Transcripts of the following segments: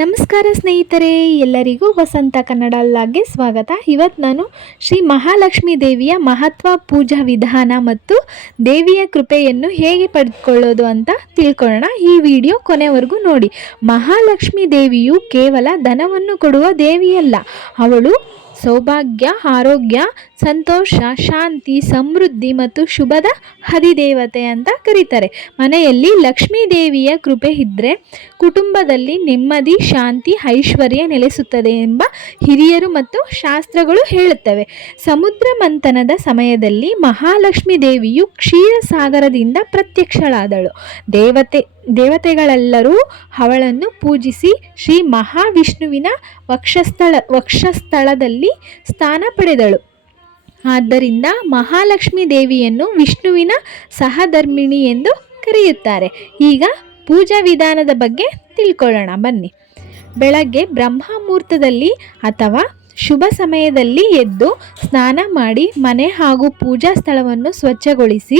ನಮಸ್ಕಾರ ಸ್ನೇಹಿತರೆ, ಎಲ್ಲರಿಗೂ ವಸಂತ ಕನ್ನಡ ಲಾಗ್ಗೆ ಸ್ವಾಗತ. ಇವತ್ತು ನಾನು ಶ್ರೀ ಮಹಾಲಕ್ಷ್ಮೀ ದೇವಿಯ ಮಹತ್ವ, ಪೂಜಾ ವಿಧಾನ ಮತ್ತು ದೇವಿಯ ಕೃಪೆಯನ್ನು ಹೇಗೆ ಪಡೆದುಕೊಳ್ಳೋದು ಅಂತ ತಿಳ್ಕೊಳ್ಳೋಣ. ಈ ವಿಡಿಯೋ ಕೊನೆವರೆಗೂ ನೋಡಿ. ಮಹಾಲಕ್ಷ್ಮೀ ದೇವಿಯು ಕೇವಲ ಧನವನ್ನು ಕೊಡುವ ದೇವಿಯಲ್ಲ. ಅವಳು ಸೌಭಾಗ್ಯ, ಆರೋಗ್ಯ, ಸಂತೋಷ, ಶಾಂತಿ, ಸಮೃದ್ಧಿ ಮತ್ತು ಶುಭದ ಅಧಿದೇವತೆ ಅಂತ ಕರೀತಾರೆ. ಮನೆಯಲ್ಲಿ ಲಕ್ಷ್ಮೀ ದೇವಿಯ ಕೃಪೆ ಇದ್ದರೆ ಕುಟುಂಬದಲ್ಲಿ ನೆಮ್ಮದಿ, ಶಾಂತಿ, ಐಶ್ವರ್ಯ ನೆಲೆಸುತ್ತದೆ ಎಂಬ ಹಿರಿಯರು ಮತ್ತು ಶಾಸ್ತ್ರಗಳು ಹೇಳುತ್ತವೆ. ಸಮುದ್ರ ಮಂಥನದ ಸಮಯದಲ್ಲಿ ಮಹಾಲಕ್ಷ್ಮೀ ದೇವಿಯು ಕ್ಷೀರಸಾಗರದಿಂದ ಪ್ರತ್ಯಕ್ಷಳಾದಳು. ದೇವತೆಗಳೆಲ್ಲರೂ ಅವಳನ್ನು ಪೂಜಿಸಿ ಶ್ರೀ ಮಹಾವಿಷ್ಣುವಿನ ವಕ್ಷಸ್ಥಳದಲ್ಲಿ ಸ್ಥಾನ ಪಡೆದಳು. ಆದ್ದರಿಂದ ಮಹಾಲಕ್ಷ್ಮೀ ದೇವಿಯನ್ನು ವಿಷ್ಣುವಿನ ಸಹಧರ್ಮಿಣಿ ಎಂದು ಕರೆಯುತ್ತಾರೆ. ಈಗ ಪೂಜಾ ವಿಧಾನದ ಬಗ್ಗೆ ತಿಳ್ಕೊಳ್ಳೋಣ ಬನ್ನಿ. ಬೆಳಗ್ಗೆ ಬ್ರಹ್ಮಮುಹೂರ್ತದಲ್ಲಿ ಅಥವಾ ಶುಭ ಸಮಯದಲ್ಲಿ ಎದ್ದು ಸ್ನಾನ ಮಾಡಿ ಮನೆ ಹಾಗೂ ಪೂಜಾ ಸ್ಥಳವನ್ನು ಸ್ವಚ್ಛಗೊಳಿಸಿ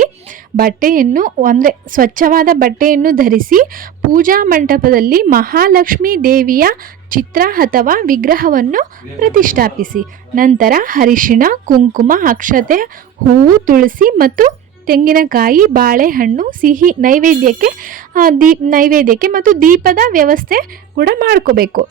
ಸ್ವಚ್ಛವಾದ ಬಟ್ಟೆಯನ್ನು ಧರಿಸಿ ಪೂಜಾ ಮಂಟಪದಲ್ಲಿ ಮಹಾಲಕ್ಷ್ಮೀ ದೇವಿಯ ಚಿತ್ರ ಅಥವಾ ವಿಗ್ರಹವನ್ನು ಪ್ರತಿಷ್ಠಾಪಿಸಿ. ನಂತರ ಅರಿಶಿಣ, ಕುಂಕುಮ, ಅಕ್ಷತೆ, ಹೂವು, ತುಳಸಿ ಮತ್ತು ತೆಂಗಿನಕಾಯಿ, ಬಾಳೆಹಣ್ಣು, ಸಿಹಿ ನೈವೇದ್ಯಕ್ಕೆ ಮತ್ತು ದೀಪದ ವ್ಯವಸ್ಥೆ ಕೂಡ ಮಾಡ್ಕೋಬೇಕು.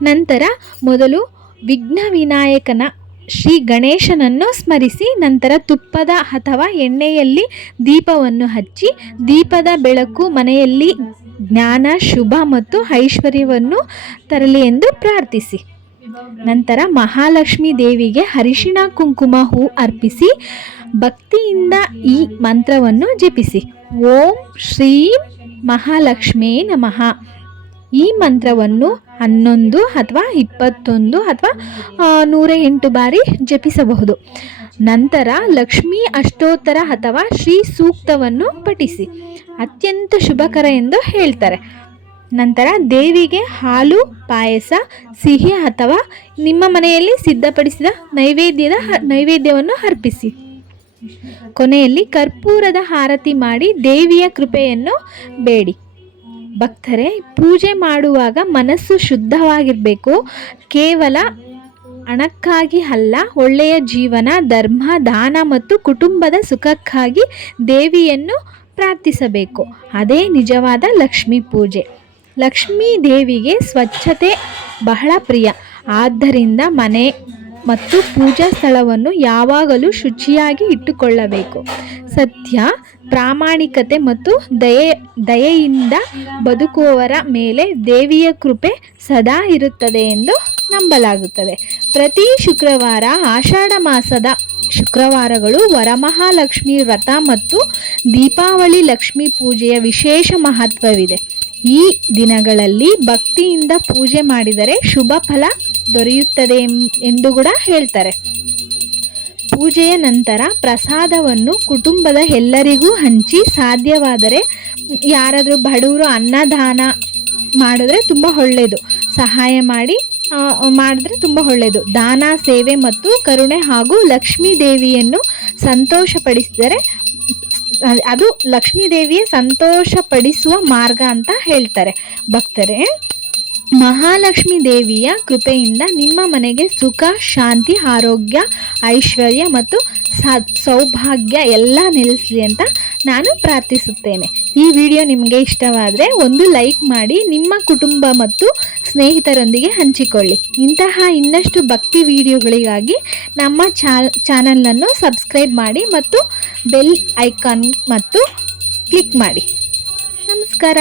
ನಂತರ ಮೊದಲು ವಿಘ್ನ ವಿನಾಯಕನ ಶ್ರೀ ಗಣೇಶನನ್ನು ಸ್ಮರಿಸಿ ನಂತರ ತುಪ್ಪದ ಅಥವಾ ಎಣ್ಣೆಯಲ್ಲಿ ದೀಪವನ್ನು ಹಚ್ಚಿ ದೀಪದ ಬೆಳಕು ಮನೆಯಲ್ಲಿ ಜ್ಞಾನ, ಶುಭ ಮತ್ತು ಐಶ್ವರ್ಯವನ್ನು ತರಲಿ ಎಂದು ಪ್ರಾರ್ಥಿಸಿ. ನಂತರ ಮಹಾಲಕ್ಷ್ಮೀ ದೇವಿಗೆ ಅರಿಶಿಣ, ಕುಂಕುಮ, ಹೂ ಅರ್ಪಿಸಿ ಭಕ್ತಿಯಿಂದ ಈ ಮಂತ್ರವನ್ನು ಜಪಿಸಿ. ಓಂ ಶ್ರೀಂ ಮಹಾಲಕ್ಷ್ಮೇ ನಮಃ. ಈ ಮಂತ್ರವನ್ನು 11 ಅಥವಾ 21 ಅಥವಾ 108 ಬಾರಿ ಜಪಿಸಬಹುದು. ನಂತರ ಲಕ್ಷ್ಮೀ ಅಷ್ಟೋತ್ತರ ಅಥವಾ ಶ್ರೀ ಸೂಕ್ತವನ್ನು ಪಠಿಸಿ. ಅತ್ಯಂತ ಶುಭಕರ ಎಂದು ಹೇಳ್ತಾರೆ. ನಂತರ ದೇವಿಗೆ ಹಾಲು, ಪಾಯಸ, ಸಿಹಿ ಅಥವಾ ನಿಮ್ಮ ಮನೆಯಲ್ಲಿ ಸಿದ್ಧಪಡಿಸಿದ ನೈವೇದ್ಯವನ್ನು ಅರ್ಪಿಸಿ. ಕೊನೆಯಲ್ಲಿ ಕರ್ಪೂರದ ಆರತಿ ಮಾಡಿ ದೇವಿಯ ಕೃಪೆಯನ್ನು ಬೇಡಿ. ಭಕ್ತರೇ, ಪೂಜೆ ಮಾಡುವಾಗ ಮನಸ್ಸು ಶುದ್ಧವಾಗಿರಬೇಕು. ಕೇವಲ ಹಣಕ್ಕಾಗಿ ಅಲ್ಲ, ಒಳ್ಳೆಯ ಜೀವನ, ಧರ್ಮ, ದಾನ ಮತ್ತು ಕುಟುಂಬದ ಸುಖಕ್ಕಾಗಿ ದೇವಿಯನ್ನು ಪ್ರಾರ್ಥಿಸಬೇಕು. ಅದೇ ನಿಜವಾದ ಲಕ್ಷ್ಮೀ ಪೂಜೆ. ಲಕ್ಷ್ಮೀ ದೇವಿಗೆ ಸ್ವಚ್ಛತೆ ಬಹಳ ಪ್ರಿಯ. ಆದ್ದರಿಂದ ಮನೆ ಮತ್ತು ಪೂಜಾ ಸ್ಥಳವನ್ನು ಯಾವಾಗಲೂ ಶುಚಿಯಾಗಿ ಇಟ್ಟುಕೊಳ್ಳಬೇಕು. ಸತ್ಯ, ಪ್ರಾಮಾಣಿಕತೆ ಮತ್ತು ದಯೆಯಿಂದ ಬದುಕುವವರ ಮೇಲೆ ದೇವಿಯ ಕೃಪೆ ಸದಾ ಇರುತ್ತದೆ ಎಂದು ನಂಬಲಾಗುತ್ತದೆ. ಪ್ರತಿ ಶುಕ್ರವಾರ, ಆಷಾಢ ಮಾಸದ ಶುಕ್ರವಾರಗಳು ವರಮಹಾಲಕ್ಷ್ಮಿ ವ್ರತ ಮತ್ತು ದೀಪಾವಳಿ ಲಕ್ಷ್ಮೀ ಪೂಜೆಯ ವಿಶೇಷ ಮಹತ್ವವಿದೆ. ಈ ದಿನಗಳಲ್ಲಿ ಭಕ್ತಿಯಿಂದ ಪೂಜೆ ಮಾಡಿದರೆ ಶುಭ ಫಲ ದೊರೆಯುತ್ತದೆ ಎಂದು ಕೂಡ ಹೇಳ್ತಾರೆ. ಪೂಜೆಯ ನಂತರ ಪ್ರಸಾದವನ್ನು ಕುಟುಂಬದ ಎಲ್ಲರಿಗೂ ಹಂಚಿ, ಸಾಧ್ಯವಾದರೆ ಯಾರಾದರೂ ಬಡವರು ಅನ್ನದಾನ ಮಾಡಿದ್ರೆ ತುಂಬ ಒಳ್ಳೆಯದು. ಸಹಾಯ ಮಾಡಿದ್ರೆ ತುಂಬ ಒಳ್ಳೆಯದು. ದಾನ, ಸೇವೆ ಮತ್ತು ಕರುಣೆ ಹಾಗೂ ಲಕ್ಷ್ಮೀ ದೇವಿಯನ್ನು ಸಂತೋಷಪಡಿಸಿದರೆ ಅದು ಲಕ್ಷ್ಮೀ ದೇವಿಯ ಸಂತೋಷಪಡಿಸುವ ಮಾರ್ಗ ಅಂತ ಹೇಳ್ತಾರೆ. ಭಕ್ತರೇ, ಮಹಾಲಕ್ಷ್ಮೀ ದೇವಿಯ ಕೃಪೆಯಿಂದ ನಿಮ್ಮ ಮನೆಗೆ ಸುಖ, ಶಾಂತಿ, ಆರೋಗ್ಯ, ಐಶ್ವರ್ಯ ಮತ್ತು ಸೌಭಾಗ್ಯ ಎಲ್ಲ ನೆಲೆಸಲಿ ಅಂತ ನಾನು ಪ್ರಾರ್ಥಿಸುತ್ತೇನೆ. ಈ ವಿಡಿಯೋ ನಿಮಗೆ ಇಷ್ಟವಾದರೆ ಒಂದು ಲೈಕ್ ಮಾಡಿ ನಿಮ್ಮ ಕುಟುಂಬ ಮತ್ತು ಸ್ನೇಹಿತರೊಂದಿಗೆ ಹಂಚಿಕೊಳ್ಳಿ. ಇಂತಹ ಇನ್ನಷ್ಟು ಭಕ್ತಿ ವಿಡಿಯೋಗಳಿಗಾಗಿ ನಮ್ಮ ಚಾನಲನ್ನು ಸಬ್ಸ್ಕ್ರೈಬ್ ಮಾಡಿ ಮತ್ತು ಬೆಲ್ ಐಕಾನ್ ಮತ್ತು ಕ್ಲಿಕ್ ಮಾಡಿ. ನಮಸ್ಕಾರ.